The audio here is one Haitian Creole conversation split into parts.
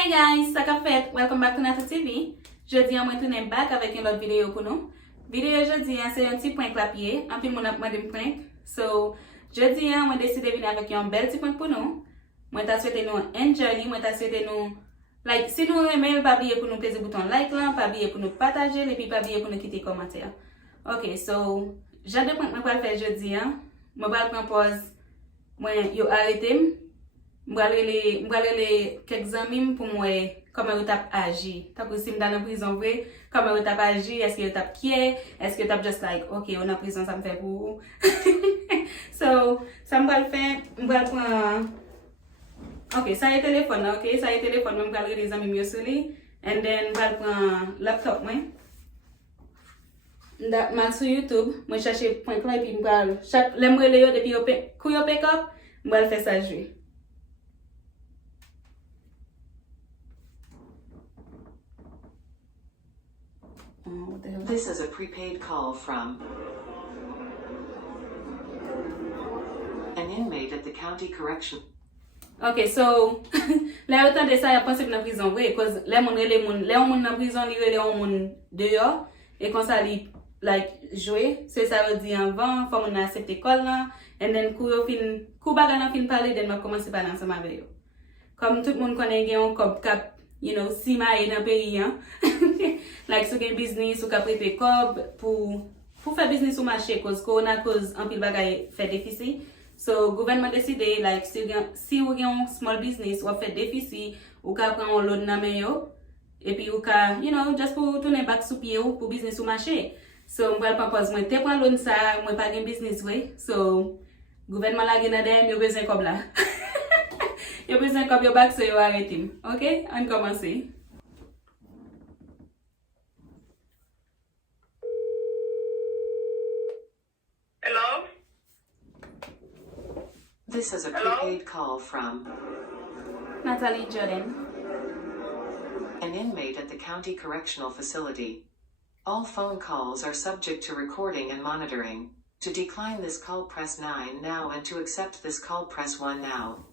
Hey guys, ça qu'a fait? Welcome back to Nata TV. Jeudi, on retourne back avec une autre vidéo pour nous. Vidéo jeudi, c'est un petit point clapier. En plus, mon a demandé un point. So, jeudi, on a décidé de venir avec un bel petit point pour nous. Moi, t'as souhaité nous enjoy, moi, t'as souhaité nous like. Si nous aimez, pas oublier pour nous peser bouton like là, pas oublier pour nous partager, et puis pas oublier pour nous quitter commentaire. Ok, so, j'ai deux points que je vais faire jeudi. Je vais prendre pause. Moi, yo arrêté. Je vais aller quelques amis pour moi comment vous avez agi. Tant que si je dans la prison vrai, comment vous avez agi, est-ce que vous avez qui est-ce que vous avez just like OK, on a prison ça me fait pour vous. So, ça me va le faire, je vais prendre OK, ça y est téléphone, OK, ça y est téléphone, je vais aller les amis mieux sur lui and then je vais prendre laptop moi. Mal sur YouTube, moi chercher point là et puis je vais chaque les moi les depuis yo pick up, je vais faire ça jouer. This is a prepaid call from an inmate at the county correction. Okay, so là autant de ça, y a pensé dans prison vrai, cause les moun dans prison, les moun dehors et quand ça li like jouer, c'est ça veut dire avant, faut mon accepter école là, and then kou baga nan fin parler, then m'a commencer parler ensemble avec yo. Comme tout le monde connaît gen un cop cap, you know, si ma dans pays hein. Like so gen business ou ka prêter cob pour faire business au marché cause corona cause en pile bagay fait déficit. So gouvernement décidé like si ou gen un small business ou fait déficit ou ka prendre un loan nan men yo et puis ou ka you know just pour tourner back sous pied ou pour business au marché. So m'val propose moi te prendre loan ça moi pas gen business ouais. So gouvernement la gen dem yo besoin cob là. Yo besoin cob yo back so yo arrêter. OK, on commence. This is a prepaid call from Natalie Jordan. An inmate at the county correctional facility. All phone calls are subject to recording and monitoring. To decline this call, press 9 now, and to accept this call, press 1 now.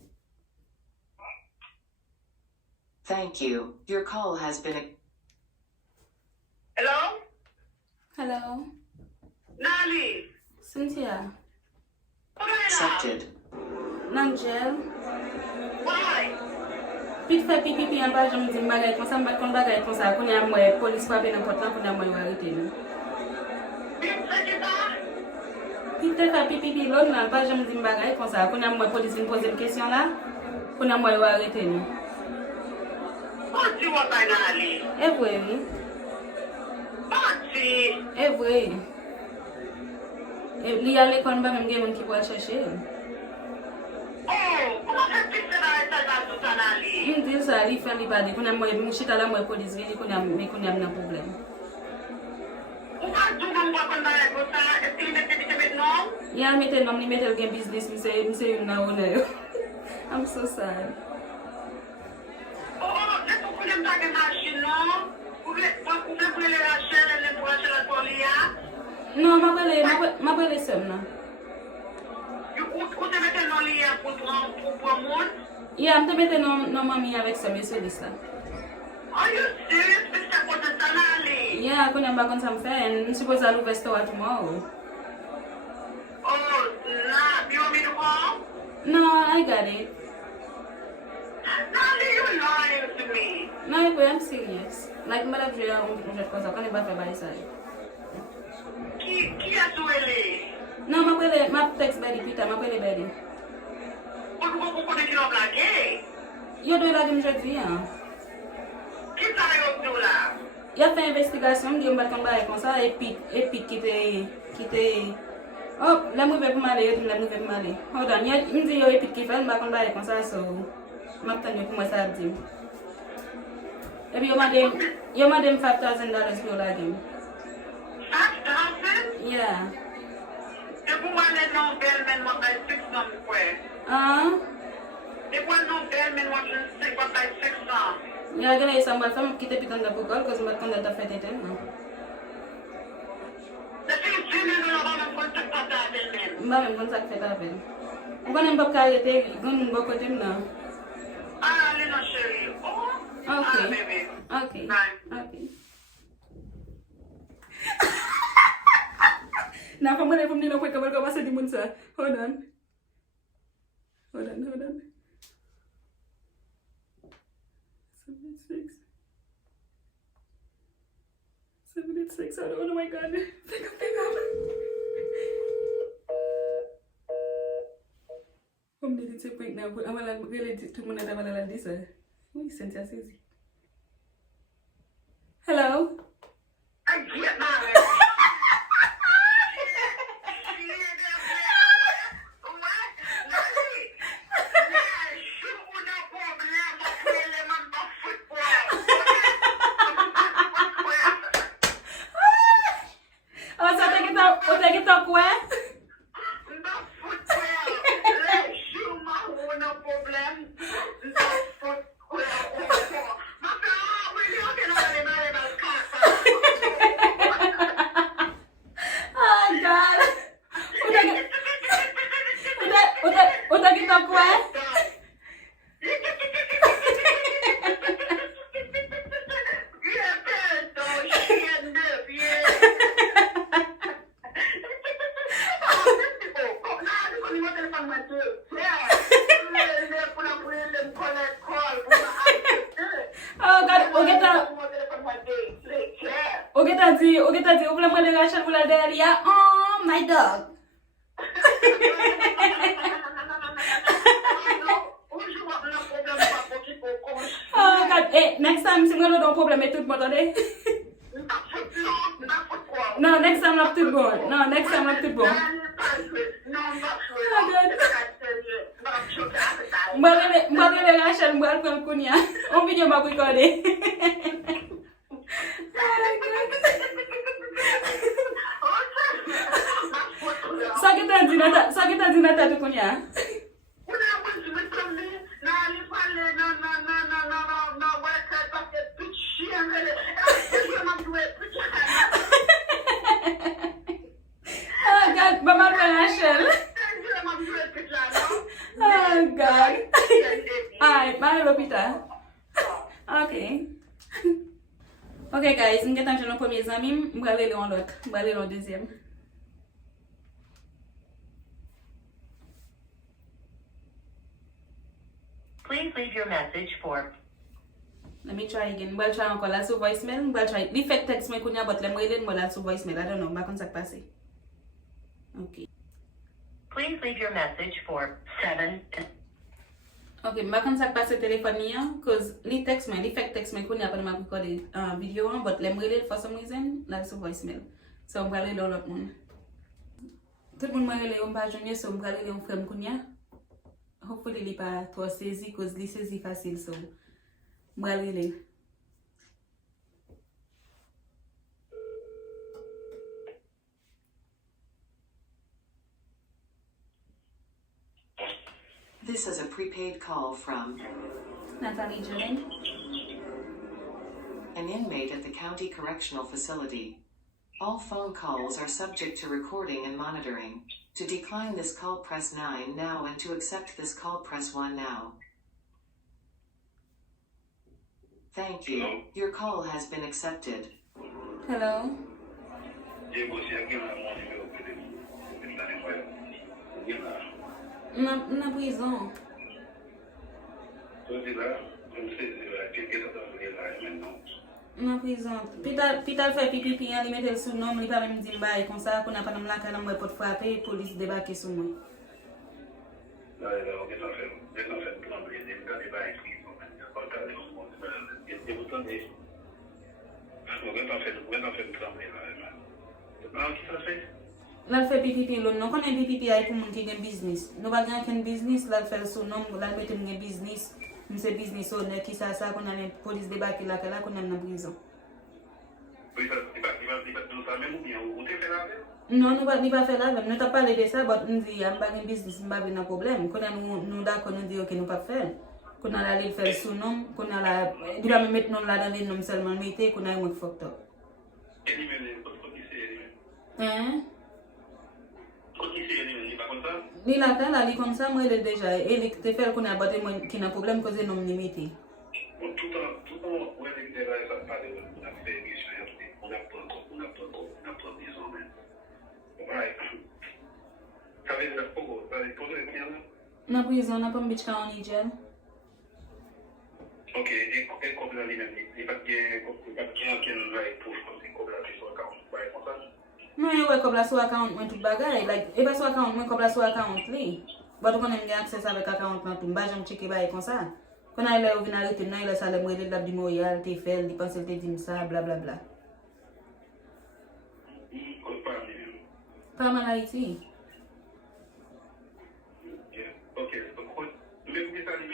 Thank you. Your call has been... Hello? Hello. Nali? Cynthia. Accepted. Nangel. Why? Pit fait pipi en bas, je me dis bagay comme ça, me kon bagay comme ça, qu'on y a moi police pas bien important pour moi arrêter. Pit fait pipi l'autre en bas, je me dis bagay comme ça, qu'on y a moi police me poser une question là, qu'on y a moi arrêter. What you want, Nali? Eh oui. Party. Eh oui. Et li a l'école ba même gen qui va chercher. Oh, comment est-ce que ça va tout ça, Nali? Il dit ça, il fait li pas de qu'on a moi chita la moi police vient qu'on a mais qu'on a un problème. On va tout le monde connaître comme ça. Est-ce qu'il met maintenant? Yeah, mettez nom li mettez le business, monsieur une honneur. I'm so sad. Oh, est-ce qu'on connaît pas que machine non? Vous voulez les racheter les pour acheter la folia? Non, ma belle somme là. Vous te mettez dans l'IA pour monde? Yeah, I'm te mettez non mamie avec ça monsieur ça. Are you serious, Mr. Potensanali? Yeah, qu'on a pas comme ça me fait, on suppose à l'ouvrir store tomorrow. Oh, nah, you want me to call? No, I got it. Nali, you're lying to me. No, I'm serious. Like me la jouer on jette comme ça, qu'on est pas fait by ça. Qui a tué les? Non, ma text Betty Peter, ma pele Betty. Vous connaissez qui l'ont blagué? Yo doit la game jeudi hein. Qui ça a eu là? Il a fait investigation, il m'a tombé comme ça et puis qui était oh, la mauvaise pour m'aller, la mauvaise pour m'aller. Hold on, il me dit yo et puis qui fait m'a tombé comme ça so m'a tenu pour moi ça dit. Et puis yo m'a dit $5,000 pour la game. 5,000? Yeah. Et pour moi les noms d'elle moi paye 600 quoi? Et pour non d'elle moi je sais pas paye 600. Yeah, gonna use some femme qui te piton de Google parce que m'a tenu de faire des temps. C'est une fille de la bonne contact avec elle. M'a même contact fait avec. On va même pas arrêter, on va côté là. Ah, les non chérie. Oh. Okay. Baby. Okay. Bye. Okay. Now, from when I'm going to quick, I'm going to go to the moon, sir. Hold on. 76. Oh my God. Pick up. I'm going to break now, but I'm going to really do two minutes. I'm going to this. Who is Cynthia Susie? Hello? I get my Oh, so take it up where? Oh God. Uta get up where? Oh God, oh my dog. Oh God, hey, next time I'm gonna do problem with tout today. No, next time I'm too good. No, next time I'm too good. Oh God. Mbagale Rachel welcome kunya. On video ma recordé. Sakit tadi nata tu kunya. Oh God, Mama Rachel. Oh God. Alright, bye Lopita. Okay. Okay guys, nous avons nos premiers amis, je vais aller dans l'autre, je vais aller dans le deuxième. Please leave your message for. Let me try again. We'll try encore la sous voicemail. We'll try. Li fait text me kunya but le moyen mo la sous voicemail. I don't know. Ba kon sak passe. Okay. Please leave your message for 7. Okay, ba kon sak passe téléphone ni cause li text me, li fait text me kunya pa ma record video but le moyen for some reason la sous voicemail. So I'm gonna download l'autre monde. Tout le monde m'a relé on ba joindre so I'm gonna relé on frère kunya. Hopefully li pa trop saisi cause li saisi facile so. Really. This is a prepaid call from Natalie Jordan. an inmate at the county correctional facility. All phone calls are subject to recording and monitoring. To decline this call, press 9 now, and to accept this call, press 1 now. Thank you. Hello? Your call has been accepted. Hello. Na prison. Na prison. Pital fait pipi pi li mette sous nom, li pa même di mbay comme ça qu'on a pas nam la kana moi pour frapper police débarquer sur moi. Là fait pipi l'on non connaît pipi ay pour moun qui gen business. Nous pas gen ken business, là fait sous nom, là mette gen business. M'se business owner qui ça qu'on a les police débarquer là qu'on a dans prison. Non, nous pas faire là, nous t'a parlé de ça, mais nous dit am pas gen business, m'pa ben problème. Qu'on a nous d'accord nous dire que nous pas faire. Qu'on a aller faire sous nom, qu'on a la il va me mettre non là dans les noms seulement mettre qu'on a un fuck up. Hein? Ni la ta la li comme ça moi déjà et li te faire qu'on a batté moi qui n'a problème cause nom limité. Tout le monde, ouais, les gars, ça parle de la permission, on apprend 10 ans, mais. Ouais. Ça veut dire pourquoi? Ça veut dire pour les clients? Na prison, na Palm Beach County jail. Ok, et comme la lui-même, il n'y a pas de right pour comme la sur account, right, comme ça? Non, yo wake up la sou account mwen tout bagay. Like, e pa sou account mwen kop la sou account li. But konen gen access avek account nan tout. Mba jam cheke baye kon sa. Kon ay le ou vin arete, nan le sa le mwede lab di moyal, te fel, di pansel te dim sa, bla bla bla. Pa man Haiti. Ok, mais vous êtes allé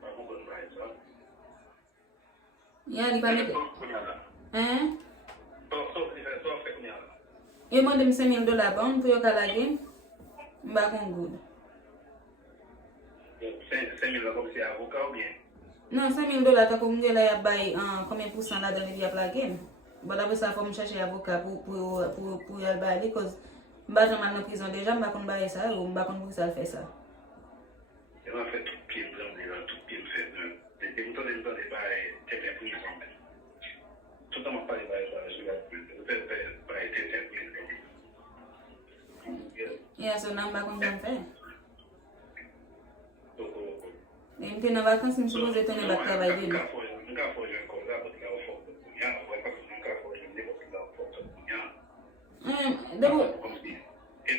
pas beaucoup de right, ça? Ya, di pa met... Hein? Yo mande mi $5,000 pa, pou yo kalage. Mba kon good. $5,000 comme c'est avocat ou bien? Non, $5,000 ta pou mge la ya bay combien % la dan li ap lage. But apre sa fò m chache avocat pou yal bay li, cause mba jaman nan prison deja, mba kon baye sa, ou mba kon pou sa l fè sa. Yo an fè tout pied tout pied fè. De mouton de bay tete prison. Tout an man pale bay tete prison. Yeah, so nan mba kon jan fè. E mte nan vakans m suppose tene bat travay di. Nka fò jen kon la, bot la ou fò kon yan, ou e pa kon nka fò jen de bot la ou fò kon yan. Debo... E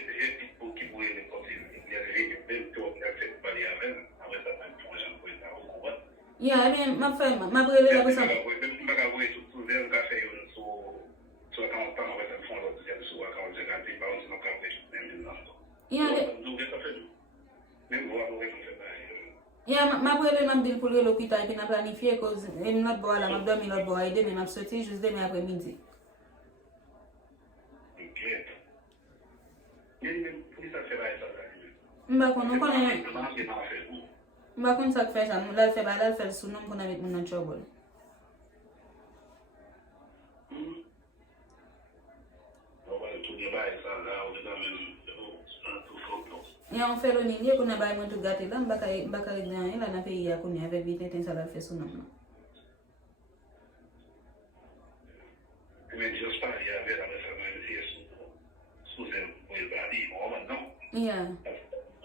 pou ki bouye le konsil, yal rege ben to ak fèk bali aven, avè sa man pou jen pou eta ou kouan. Yeah, I mean, ma brele la besan... Mbaka bouye sou zè, nka fè yon sou akant pan avè sa fon lò jen sou akant jen ganti, pa yon se nan kan fè men din nan. Yeah, men bo a bouye kon fè bali. Yeah, ma brele nam dil pou lè l'hôpital pi na planifiye, cause en not bo ala, ma dormi lot bo a ide, men ma soti jous deme apre midi. Ok. Yen men pou sa fè bali sa bali? Mba kon sak fè jan, lal fè bali, lal fè sou nom kon amit moun nan trouble. Ya on fè loni liye kon na bay mwen tout gate la, mbaka ridyan yon la nan peyi ya kon ya vek vite ten sa lal fè sou nom nan. Men jos pari ya ve la sa mwen siye sou se pou el bali, mwen nan? Yeah.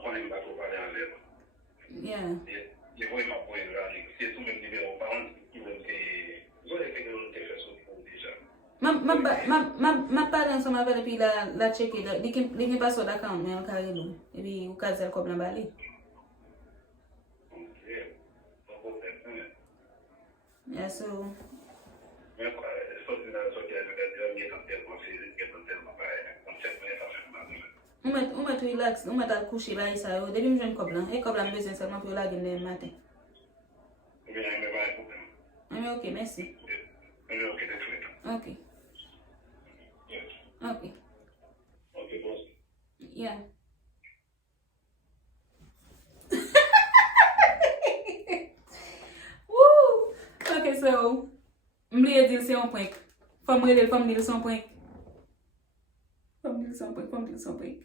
Konen bako pali an le. Yeah. Je voy ma pou el bali, siye sou men nime ou pa an, ki ven te... Zoye te gen te fè sou pou deja. Ma padan sa ma vele pi la cheke, li mi paso d'account men yon kare lou. E pi ou kazel kob nan bali. Ok. Yeah, so... Men kwa, soti nan soti a yon gen an telman fizik, gen an telman baye, an set men sa fè man. Ou met relax, ou met al kouche bayi sa yo. Debi m jwen kob lan, e kob lan bezen selman pou yo lage mnen maten. Ou bien yon me baye pou men. Ame ok, mersi. Ame ok, det fwet. Ok. Ok. Ok, boss. Yeah. Woo! Ok, so... Mbliye dil se yon pwenk. Fom dil son pwenk. Fom dil son pwenk.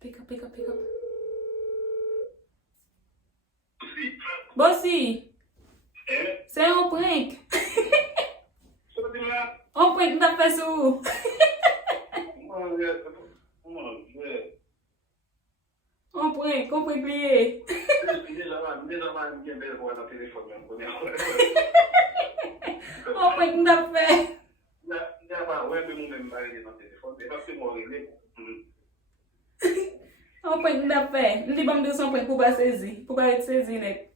Pick up. Bossy! Se yon pwenk. On pwenk mta fè sou. On pwenk liye. On pwenk mta fè. On pwenk mta fè. Ndi bam dil son pwenk pou ba sezi. Pou ba et sezi net.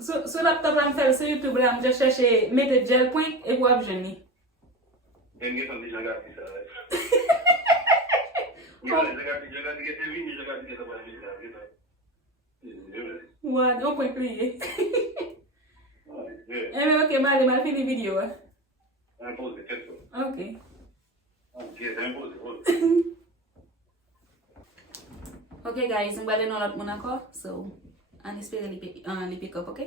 Sou laptop la m fèl se YouTube la m jè chèche mette gel pwenk e pou ap jeni. Wad, on pwenk liye. Eme ok, mal fini video a. Ok. Ok guys, m bale nan lot moun akor. So, an espere li pick up, ok?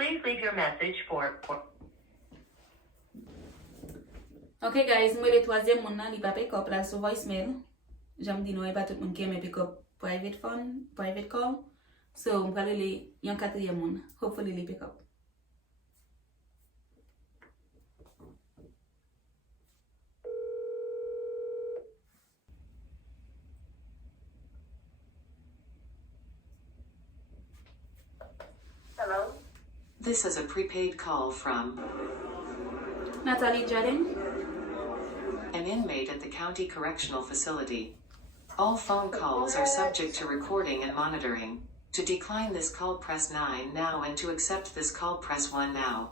Please leave your message for Ok guys, mwen le troisième moun nan li pa pick up la sou voicemail. Jam di nou e pa tout moun ki eme pick up private phone, private call. So mwen prale li yon quatrième moun. Hopefully li pick up. Hello? This is a prepaid call from Natalie Jordan. an inmate at the county correctional facility. All phone calls are subject to recording and monitoring. To decline this call, press 9 now, and to accept this call, press 1 now.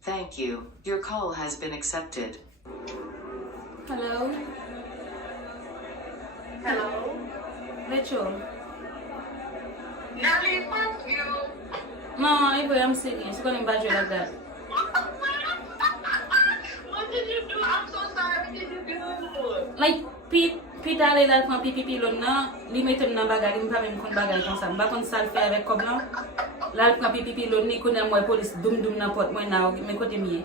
Thank you. Your call has been accepted. Hello? Hello? Rachel. Nelly, fuck you. No, Avery, I'm serious. You're gonna badger like that. What did you do? I'm so sorry. What did you do? Like, Pete ale la kon pipi lon nan, li metem nan bagay, li mpa men kon bagay kon sa. Mba kon sal fe avek kob lan. La kon pipi lon ni konen mwen polis dum na pot mwen na men kote miye.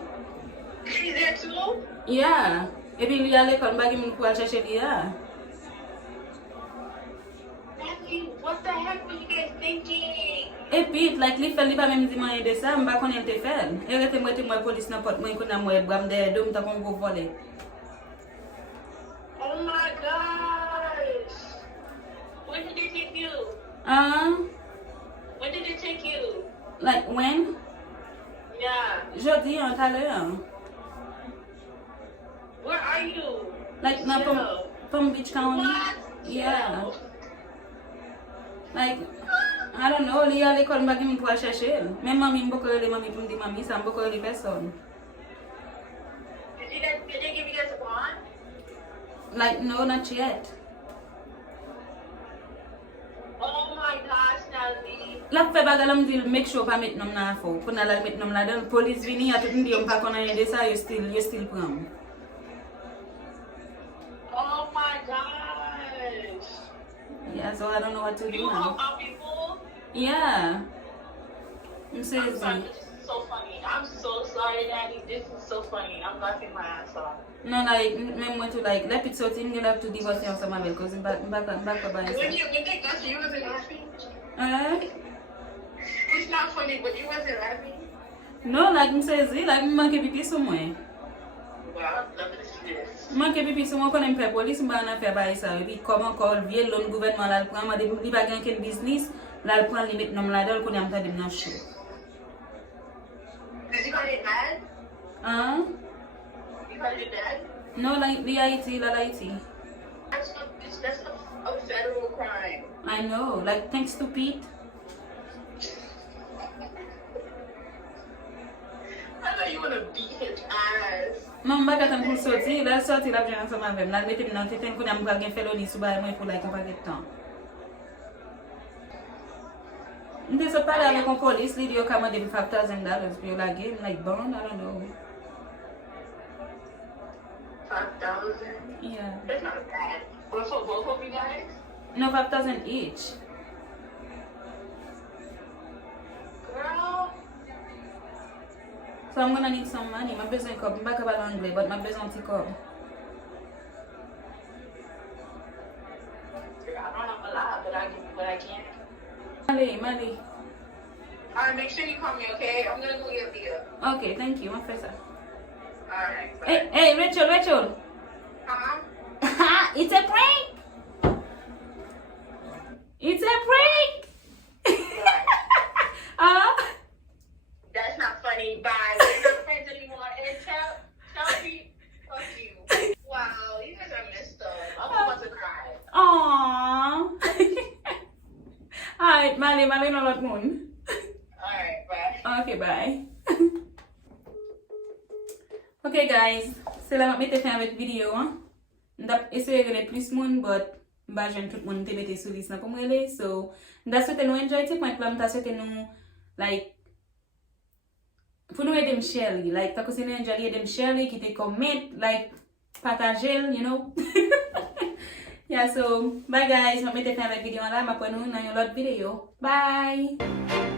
She's there too? Yeah. Epi li ale kon bagi mwen pou al chache li ya. Nelly, what the heck were you guys thinking? Epi, like li fel li pa men di manye de sa, mba kon el te fel. E rete mwen polis na pot mwen konen mwen bram de dum ta kon go vole. Oh my gosh. When did they take you? When did they take you? Like when? Yeah. Jodi an tale an. Where are you? Like na Palm Beach County. What? Yeah. Like, I don't know, li ale kon bagi mwen pou al chache el. Men mami mboko ele mami pou mdi mami, sa mboko ele person. Did they give you guys a bond? Like, no, not yet. Oh my gosh, Nelly. Lak fe baga lam dil make sure pa met nom na fo. Pou na la met nom la den, polis vini atout ndi yon pa konan yon de sa, you still pram. Oh my gosh. Yeah, so I don't know what to do You now. help out people? Yeah. I'm sorry, this is so funny. I'm so sorry, Daddy. This is so funny. I'm laughing my ass off. No, like, men went to like, let it so tin gel have to divorce yon sa mabel, cause back pa ba When they got you, you wasn't laughing? It's not funny, but you wasn't laughing? No, like, msezi, like, manke pipi sou mwen. Wow, I'd love to see this. Manke pipi sou mwen konen pe polis mba nan fe ba isa. Epi koman kol vie lon gouvernement la l'pran, ma de li bagan ken business, la l'pran limit nom la del konen amta dem nan show. Did you call it bad? You call it bad? No, like, the IT, la IT. That's a federal crime. I know, like, thanks to Pete. I know you want to beat his ass. Non, mba gatan pou sorti, la sorti la vjen ansan mavem. La metem nan teten konen mga gen feloni sou bay mwen pou like mpa get tan. Nte se pale ave kon polis, li di yo kamade mi $5,000 pou yo la gen, like bond, I don't know. 5,000? Yeah. That's not bad. But for both of you guys? No, 5,000 each. Girl. So I'm gonna need some money. My bezon kob, mba kabal angle, but my bezon ti kob. I don't have a lot, but I'll give you what I can. Mali. Alright, make sure you call me, okay? I'm gonna go get Leah. Okay, thank you, my professor. Alright, bye. Hey, Rachel. Uh-huh. It's a prank! It's a prank! That's not funny. Bye. We're not friends anymore. And tell me, fuck you. Wow, you guys are messed up. I'm about to cry. Aww. Alright, Mali no lot moon. Alright, bye. Okay, bye. Okay guys, selamat mete fin avec video. Ndap eseye gane plus moun, but mba jen tout moun te mete sou list na pou mwele. So, nda souhaite nou enjoy ti point plan, ta souhaite nou, like, pou nou edem share li. Like, tako se nou enjoy li edem share li, ki te comment, like, patajel, you know. Yeah, so, bye guys. Mwen mette fin avec vidéo là. Mwen pren nou nan yon lot vidéo. Bye!